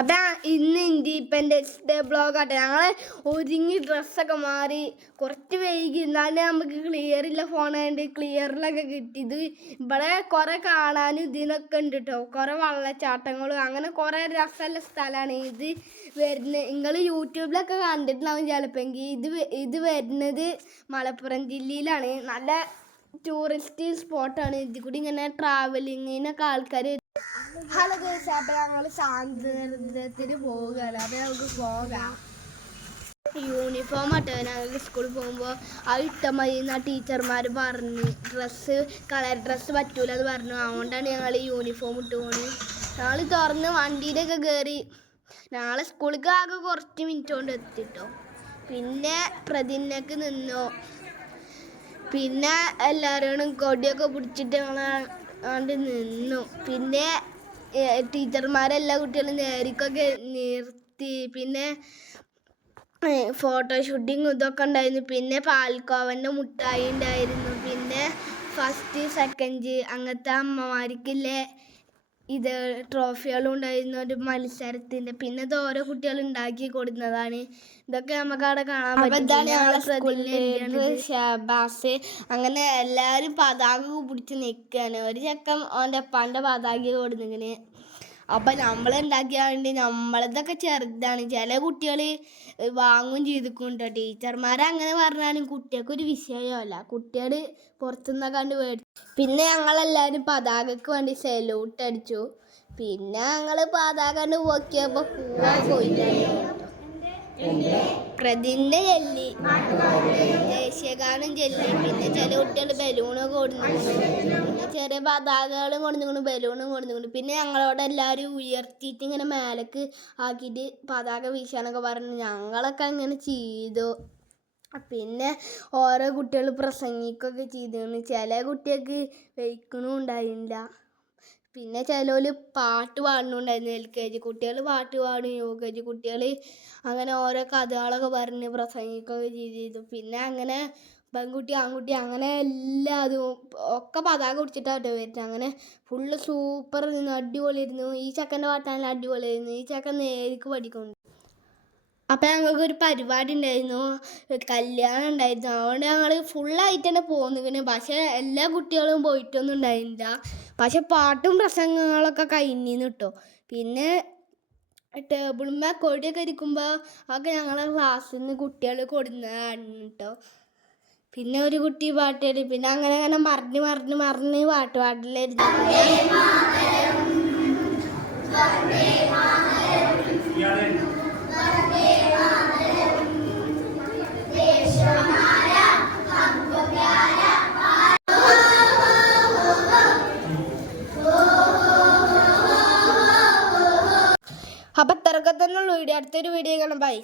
അപ്പം ഇന്ന് independence day ബ്ലോഗാട്ടെ. ഞങ്ങൾ ഒരുങ്ങി ഡ്രസ്സൊക്കെ മാറി കുറച്ച് വൈകി, എന്നാലും നമുക്ക് ക്ലിയറില്ല ഫോണായതുകൊണ്ട് ക്ലിയറിലൊക്കെ കിട്ടി. ഇത് ഇവിടെ കുറേ കാണാനും ഇതിനൊക്കെ ഉണ്ട് കേട്ടോ. കുറേ വെള്ളച്ചാട്ടങ്ങളും അങ്ങനെ കുറേ രസമുള്ള സ്ഥലമാണ് ഇത് വരുന്നത്. നിങ്ങൾ യൂട്യൂബിലൊക്കെ കണ്ടിട്ടുണ്ടാവും ചിലപ്പോൾ. ഇത് വരുന്നത് മലപ്പുറം ജില്ലയിലാണ്. നല്ല ടൂറിസ്റ്റ് സ്പോട്ടാണ്. ഇതിൽ കൂടി ഇങ്ങനെ ട്രാവലിങ്ങിനൊക്കെ ആൾക്കാർ. ഹലോ ഗൈസ്, അപ്പം ഞങ്ങൾ സ്വാതന്ത്ര്യത്തിന് പോവുകയാണ്. അപ്പം നമുക്ക് പോകാം. യൂണിഫോം ആട്ടോ ഞങ്ങൾക്ക് സ്കൂളിൽ പോകുമ്പോൾ അത് ഇട്ടാൽ മതി എന്നാ ടീച്ചർമാർ പറഞ്ഞ്. കളർ ഡ്രസ്സ് പറ്റൂല എന്ന് പറഞ്ഞു. അതുകൊണ്ടാണ് ഞങ്ങൾ യൂണിഫോം ഇട്ട് പോകുന്നത്. ഞങ്ങൾ തുറന്ന് വണ്ടിയിലൊക്കെ കയറി. ഞങ്ങളെ സ്കൂളിലേക്ക് ആകെ കുറച്ച് മിനിറ്റ് കൊണ്ട് എത്തിട്ടോ. പിന്നെ പ്രതിജ്ഞക്ക് നിന്നു. പിന്നെ എല്ലാവരോടും കൊടിയൊക്കെ പിടിച്ചിട്ട് ഞങ്ങൾ നിന്നു. പിന്നെ ടീച്ചർമാരെല്ലാ കുട്ടികളും നേരിക്കൊക്കെ നിർത്തി. പിന്നെ ഫോട്ടോഷൂട്ടിങ് ഇതൊക്കെ ഉണ്ടായിരുന്നു. പിന്നെ പാൽക്കോവൻ്റെ മുട്ടായി ഉണ്ടായിരുന്നു. പിന്നെ ഫസ്റ്റ് സെക്കൻഡ് അങ്ങനത്തെ അമ്മമാർക്കില്ലേ ഇത് ട്രോഫികളും ഉണ്ടായിരുന്നു ഒരു മത്സരത്തിൻ്റെ. പിന്നെ ഇത് ഓരോ കുട്ടികൾ ഉണ്ടാക്കി കൊടുക്കുന്നതാണ്. ഇതൊക്കെ നമുക്ക് അവിടെ കാണാൻ പറ്റും. ഷാബാസ് അങ്ങനെ എല്ലാവരും പതാക പിടിച്ച് നിൽക്കുകയാണ്. ഒരു ചെക്കൻ അവൻ്റെ അപ്പാൻ്റെ പതാക കൊടുത്തിങ്ങനെ. അപ്പം നമ്മളുണ്ടാക്കിയ വേണ്ടി നമ്മളതൊക്കെ ചെറുതാണ്. ചില കുട്ടികൾ വാങ്ങും ചെയ്തിട്ടുണ്ട്. ടീച്ചർമാരങ്ങനെ പറഞ്ഞാലും കുട്ടികൾക്കൊരു വിഷയമല്ല. കുട്ടികൾ പുറത്തുനിന്നൊക്കെ കണ്ട് മേടിച്ചു. പിന്നെ ഞങ്ങളെല്ലാവരും പതാകയ്ക്ക് വേണ്ടി സെലൂട്ട് അടിച്ചു. പിന്നെ ഞങ്ങൾ പതാക കണ്ട് പോക്കിയപ്പോൾ പോവാൻ പോയില്ല. പ്രതിജ്ഞ ചൊല്ലി, ദേശീയഗാനം ചൊല്ലി. പിന്നെ ചില കുട്ടികൾ ബലൂണൊക്കെ കൊടുക്കുന്നു. പിന്നെ ചെറിയ പതാകകളും കൊടുക്കുന്നു, ബലൂണും കൊടുക്കുന്നു. പിന്നെ ഞങ്ങളോട് എല്ലാവരും ഉയർത്തിയിട്ട് ഇങ്ങനെ മേലേക്ക് ആക്കിയിട്ട് പതാക വീശാനൊക്കെ പറഞ്ഞു. ഞങ്ങളൊക്കെ അങ്ങനെ ചെയ്തു. പിന്നെ ഓരോ കുട്ടികൾ പ്രസംഗിക്കുകയൊക്കെ ചെയ്തിരുന്നു. ചില കുട്ടികൾക്ക് വയ്ക്കണും ഉണ്ടായില്ല. പിന്നെ ചിലർ പാട്ട് പാടുന്നുണ്ടായിരുന്നു. LKG കുട്ടികൾ പാട്ട് പാടും, UKG കുട്ടികൾ അങ്ങനെ ഓരോ കഥകളൊക്കെ പറഞ്ഞ് പ്രസംഗിക്കുകയൊക്കെ ചെയ്തു. പിന്നെ അങ്ങനെ പെൺകുട്ടി ആൺകുട്ടി അങ്ങനെ എല്ലാതും ഒക്കെ പതാക പിടിച്ചിട്ടാണ് വരുന്നത്. അങ്ങനെ ഫുള്ള് സൂപ്പർ ആയിരുന്നു, അടിപൊളിയായിരുന്നു. ഈ ചെക്കൻ്റെ പാട്ടാണെങ്കിൽ അടിപൊളിയായിരുന്നു. ഈ ചെക്കൻ നേരിക്ക് പഠിക്കുന്നു. അപ്പം ഞങ്ങൾക്കൊരു പരിപാടി ഉണ്ടായിരുന്നു, കല്യാണം ഉണ്ടായിരുന്നു. അതുകൊണ്ട് ഞങ്ങൾ ഫുള്ളായിട്ട് തന്നെ പോന്നിങ്ങനെ. പക്ഷേ എല്ലാ കുട്ടികളും പോയിട്ടൊന്നും ഉണ്ടായിരുന്നില്ല. പക്ഷെ പാട്ടും പ്രസംഗങ്ങളൊക്കെ കഴിഞ്ഞിരുന്നു കേട്ടോ. പിന്നെ ടേബിളിന്മേൽ കൊടിയൊക്കെ ഇരിക്കുമ്പോൾ അതൊക്കെ ഞങ്ങളെ ക്ലാസ്സിൽ നിന്ന് കുട്ടികൾ കൊടുക്കുന്നതാണ് കേട്ടോ. പിന്നെ ഒരു കുട്ടി പാട്ട് പാടി. പിന്നെ അങ്ങനെ അങ്ങനെ മറിഞ്ഞ് പാട്ട് പാടില്ലായിരുന്നു. അപ്പം ഇത്രയൊക്കെ തന്നെയുള്ളൂ വീഡിയോ. അടുത്തൊരു വീഡിയോ കാണാം. ബൈ.